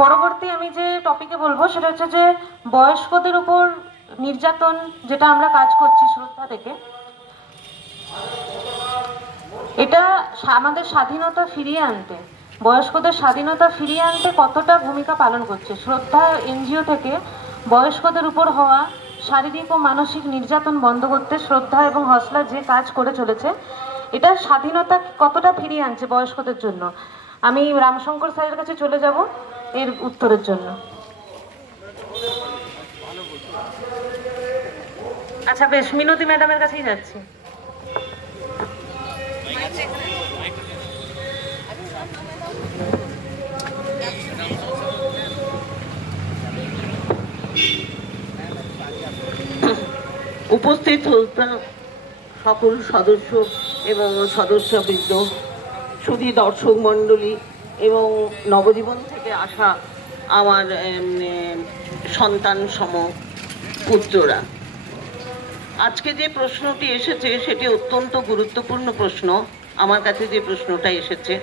পরবর্তী আমি যে টপিকে বলবো সেটা হচ্ছে যে বয়স্কদের উপর নির্যাতন, যেটা আমরা কাজ করছি শ্রদ্ধা থেকে, এটা আমাদের স্বাধীনতা ফিরিয়ে আনতে, বয়স্কদের স্বাধীনতা ফিরিয়ে আনতে কতটা ভূমিকা পালন করছে। শ্রদ্ধা এনজিও থেকে বয়স্কদের উপর হওয়া শারীরিক ও মানসিক নির্যাতন বন্ধ করতে শ্রদ্ধা এবং হসলা যে কাজ করে চলেছে, এটা স্বাধীনতা কতটা ফিরিয়ে আনছে বয়স্কদের জন্য। আমি রামশঙ্কর স্যারের কাছে চলে যাব এর উত্তরের জন্য। আচ্ছা বেশ, মিনতি ম্যাডামের কাছেই যাচ্ছি। উপস্থিত সকল সদস্য এবং সদস্যবৃন্দ, সুধী দর্শক মণ্ডলী এবং নবজীবন থেকে আসা আমার সন্তান সম পুত্ররা, আজকে যে প্রশ্নটি এসেছে সেটি অত্যন্ত গুরুত্বপূর্ণ প্রশ্ন। আমার কাছে যে প্রশ্নটা এসেছে,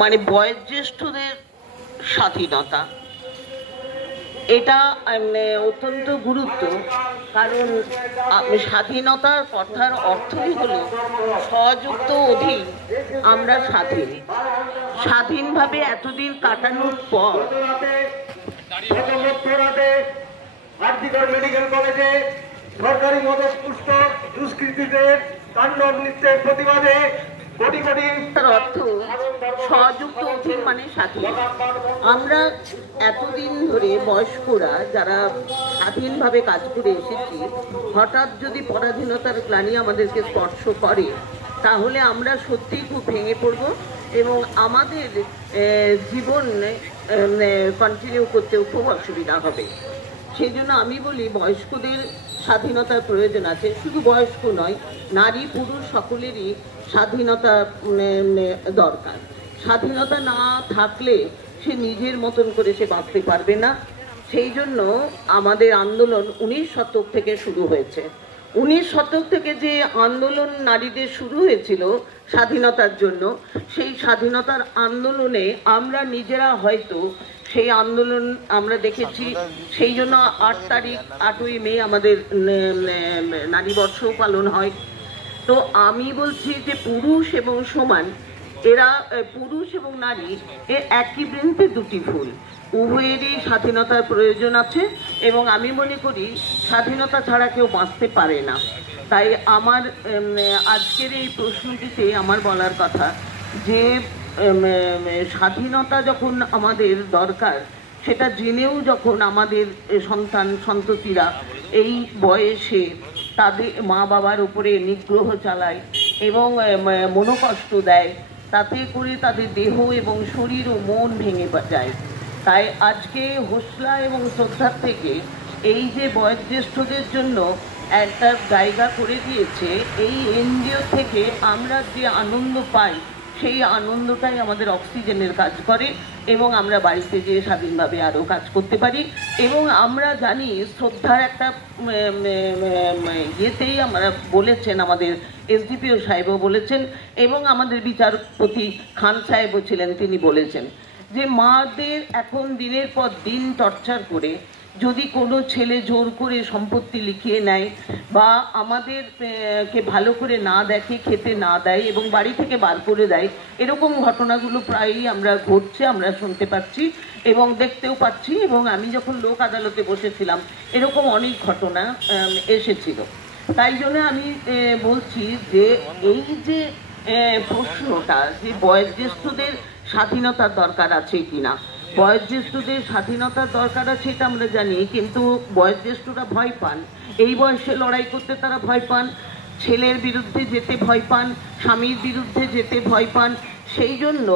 মানে বয়োজ্যেষ্ঠদের স্বাধীনতা, এটা অত্যন্ত গুরুত্ব। কারণ স্বাধীনতার কথার অর্থই হলো স্বযুক্ত অধীন, আমরা স্বাধীন। স্বাধীনভাবে এতদিন কাটানোর পর মেডিকেল কলেজে সরকারি মদত পুষ্ট দুষ্কৃতীদের তাণ্ডব নৃত্যের প্রতিবাদে কোটি কোটি, তার অর্থ স্বযুক্ত অধীন মানে স্বাধীন। আমরা এতদিন ধরে বয়স্করা যারা স্বাধীনভাবে কাজ করে এসেছি, হঠাৎ যদি পরাধীনতার গ্লানি আমাদেরকে স্পর্শ করে, তাহলে আমরা সত্যিই খুব ভেঙে পড়ব এবং আমাদের জীবন কন্টিনিউ করতেও খুব অসুবিধা হবে। সেই জন্য আমি বলি বয়স্কদের স্বাধীনতার প্রয়োজন আছে। শুধু বয়স্ক নয়, নারী পুরুষ সকলেরই স্বাধীনতা দরকার। স্বাধীনতা না থাকলে সে নিজের মতন করে সে বাঁচতে পারবে না। সেই জন্য আমাদের আন্দোলন 19 শতক থেকে শুরু হয়েছে। 19 শতক থেকে যে আন্দোলন নারীদের শুরু হয়েছিল স্বাধীনতার জন্য, সেই স্বাধীনতার আন্দোলনে আমরা নিজেরা হয়তো সেই আন্দোলন আমরা দেখেছি। সেই জন্য 8ই মে আমাদের নারী বর্ষও পালন হয়। তো আমি বলছি যে পুরুষ এবং সমান, এরা পুরুষ এবং নারী একই বৃন্তে দুটি ফুল, উভয়েরই স্বাধীনতার প্রয়োজন আছে এবং আমি মনে করি স্বাধীনতা ছাড়া কেউ বাঁচতে পারে না। তাই আমার আজকের এই প্রশ্নটিতে আমার বলার কথা যে স্বাধীনতা যখন আমাদের দরকার, সেটা জেনেও যখন আমাদের সন্তান সন্ততিরা এই বয়সে তাদের মা বাবার উপরে নিগ্রহ চালায় এবং মনোকষ্ট দেয়, তাতে করে তাদের দেহ এবং শরীর ও মন ভেঙে যায়। তাই আজকে হোসলা এবং শ্রদ্ধার থেকে এই যে বয়োজ্যেষ্ঠদের জন্য একটা জায়গা করে দিয়েছে, এই এনজিও থেকে আমরা যে আনন্দ পাই, সেই আনন্দটাই আমাদের অক্সিজেনের কাজ করে এবং আমরা বাড়িতে যেয়ে স্বাধীনভাবে আরও কাজ করতে পারি। এবং আমরা জানি শ্রদ্ধার একটা ইয়েতেই আমরা বলেছেন, আমাদের এসডিপিও সাহেবও বলেছেন এবং আমাদের বিচারপতি খান সাহেবও ছিলেন, তিনি বলেছেন যে মাদের এখন দিনের পর দিন টর্চার করে যদি কোনো ছেলে জোর করে সম্পত্তি লিখিয়ে নেয় বা আমাদেরকে ভালো করে না দেখে, খেতে না দেয় এবং বাড়ি থেকে বার করে দেয়, এরকম ঘটনাগুলো প্রায়ই আমরা ঘটছে, আমরা শুনতে পাচ্ছি এবং দেখতেও পাচ্ছি। এবং আমি যখন লোক আদালতে বসেছিলাম এরকম অনেক ঘটনা এসেছিল। তাই জন্য আমি বলছি যে এই যে প্রশ্নটা যে বয়োজ্যেষ্ঠদের স্বাধীনতার দরকার আছে কিনা, বয়োজ্যেষ্ঠদের স্বাধীনতার দরকার আছে এটা আমরা জানি, কিন্তু বয়োজ্যেষ্ঠরা ভয় পান, এই বয়সে লড়াই করতে তারা ভয় পান, ছেলের বিরুদ্ধে যেতে ভয় পান, স্বামীর বিরুদ্ধে যেতে ভয় পান। সেই জন্য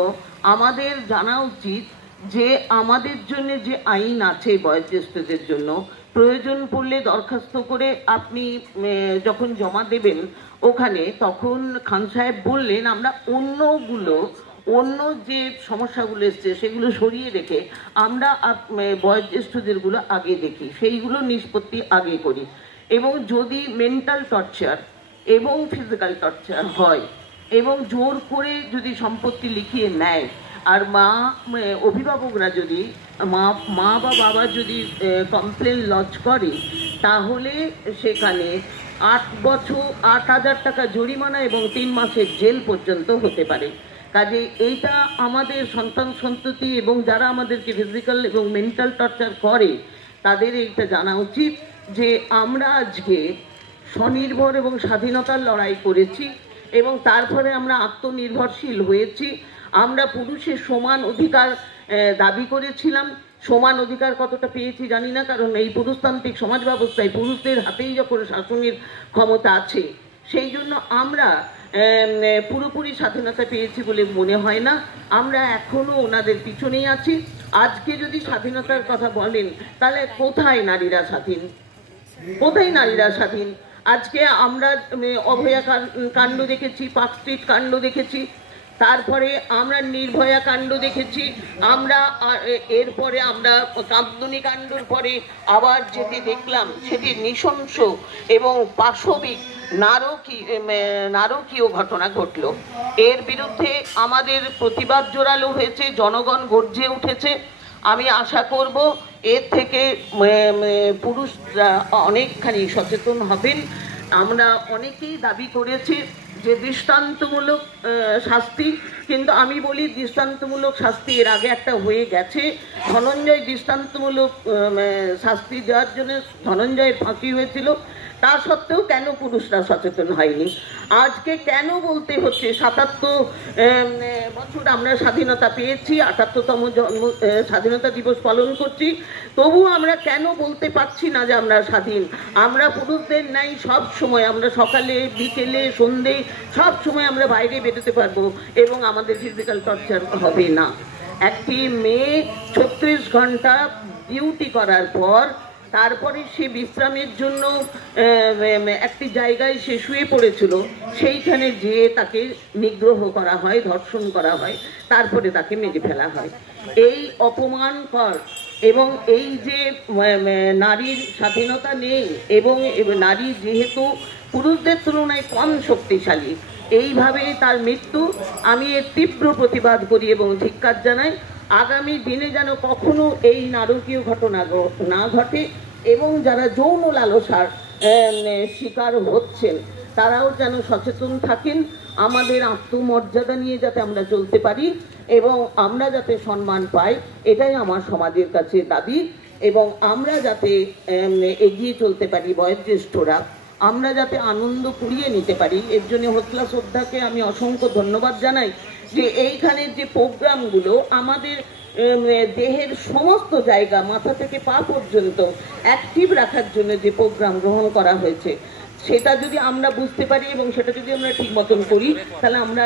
আমাদের জানা উচিত যে আমাদের জন্য যে আইন আছে বয়োজ্যেষ্ঠদের জন্য, প্রয়োজন পড়লে দরখাস্ত করে আপনি যখন জমা দেবেন ওখানে, তখন খান সাহেব বললেন আমরা অন্য যে সমস্যাগুলো এসছে সেগুলো সরিয়ে রেখে আমরা বয়োজ্যেষ্ঠদেরগুলো আগে দেখি, সেইগুলো নিষ্পত্তি আগে করি। এবং যদি মেন্টাল টর্চার এবং ফিজিক্যাল টর্চার হয় এবং জোর করে যদি সম্পত্তি লিখিয়ে নেয়, আর অভিভাবকরা যদি মা বা বাবা যদি কমপ্লেন লজ করে তাহলে সেখানে 8 বছর 8,000 টাকা জরিমানা এবং 3 মাসের জেল পর্যন্ত হতে পারে। কাজে এইটা আমাদের সন্তান সন্ততি এবং যারা আমাদেরকে ফিজিক্যাল এবং মেন্টাল টর্চার করে তাদের এইটা জানা উচিত যে আমরা আজকে স্বনির্ভর এবং স্বাধীনতার লড়াই করেছি এবং তারপরে আমরা আত্মনির্ভরশীল হয়েছি। আমরা পুরুষের সমান অধিকার দাবি করেছিলাম, সমান অধিকার কতটা পেয়েছি জানি না, কারণ এই পুরুষতান্ত্রিক সমাজ ব্যবস্থায় পুরুষদের হাতেই যখন শাসনের ক্ষমতা আছে, সেই জন্য আমরা পুরোপুরি স্বাধীনতা পেয়েছি বলে মনে হয় না। আমরা এখনও ওনাদের পিছনেই আছি। আজকে যদি স্বাধীনতার কথা বলেন তাহলে কোথায় নারীরা স্বাধীন, কোথায় নারীরা স্বাধীন? আজকে আমরা অভয়া কাণ্ড দেখেছি, পার্ক স্ট্রিট কাণ্ড দেখেছি, তারপরে আমরা নির্ভয়া কাণ্ড দেখেছি, আমরা এরপরে আমরা কামদুনি কাণ্ডর পরে আবার যেটি দেখলাম সেটি নৃশংস এবং পাশবিক নারকীয় ঘটনা ঘটল। এর বিরুদ্ধে আমাদের প্রতিবাদ জোরালো হয়েছে, জনগণ গর্জে উঠেছে। আমি আশা করব এর থেকে পুরুষরা অনেকখানি সচেতন হবেন। আমরা অনেকেই দাবি করেছি যে দৃষ্টান্তমূলক শাস্তি, কিন্তু আমি বলি দৃষ্টান্তমূলক শাস্তি এর আগে একটা হয়ে গেছে। ধনঞ্জয় দৃষ্টান্তমূলক শাস্তি দেওয়ার জন্য ধনঞ্জয়ের ফাঁসি হয়েছিল, তা সত্ত্বেও কেন পুরুষরা সচেতন হয়নি? আজকে কেন বলতে হচ্ছে 77 বছর আমরা স্বাধীনতা পেয়েছি, 78তম স্বাধীনতা দিবস পালন করছি, তবু আমরা কেন বলতে পারছি না যে আমরা স্বাধীন? আমরা পুরুষদের নাই সব সময়, আমরা সকালে বিকেলে সন্ধে সব সময় আমরা বাইরে বেরোতে পারবো এবং আমাদের ফিজিক্যাল টর্চার হবে না। একটি মেয়ে 36 ঘন্টা ডিউটি করার পর তারপরে সে বিশ্রামের জন্য একটি জায়গায় সে শুয়ে পড়েছিল, সেইখানে যেয়ে তাকে নিগ্রহ করা হয়, ধর্ষণ করা হয়, তারপরে তাকে মেরে ফেলা হয়। এই অপমানকর এবং এই যে নারীর স্বাধীনতা নেই এবং নারী যেহেতু পুরুষদের তুলনায় কম শক্তিশালী, এইভাবে তার মৃত্যু, আমি এর তীব্র প্রতিবাদ করি এবং ধিক্কার জানাই। আগামী দিনে যেন কখনো এই নারকীয় ঘটনা না ঘটে এবং যারা যৌন লালসার শিকার হচ্ছেন তারাও যেন সচেতন থাকেন। আমাদের আত্মমর্যাদা নিয়ে যাতে আমরা চলতে পারি এবং আমরা যাতে সম্মান পাই, এটাই আমার সমাজের কাছে দাবি। এবং আমরা যাতে এগিয়ে চলতে পারি, বয়োজ্যেষ্ঠরা আমরা যাতে আনন্দ কুড়িয়ে নিতে পারি, এর জন্য হোসলা শ্রদ্ধাকে আমি অসংখ্য ধন্যবাদ জানাই যে এইখানের যে প্রোগ্রামগুলো আমাদের দেহের সমস্ত জায়গা মাথা থেকে পা পর্যন্ত অ্যাক্টিভ রাখার জন্য যে প্রোগ্রাম গ্রহণ করা হয়েছে, সেটা যদি আমরা বুঝতে পারি এবং সেটা যদি আমরা ঠিক মতন করি, তাহলে আমরা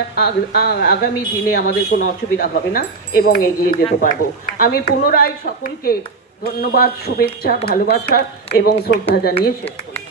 আগামী দিনে আমাদের কোনো অসুবিধা হবে না এবং এগিয়ে যেতে পারবো। আমি পুনরায় সকলকে ধন্যবাদ, শুভেচ্ছা, ভালোবাসা এবং শ্রদ্ধা জানিয়ে শেষ করি।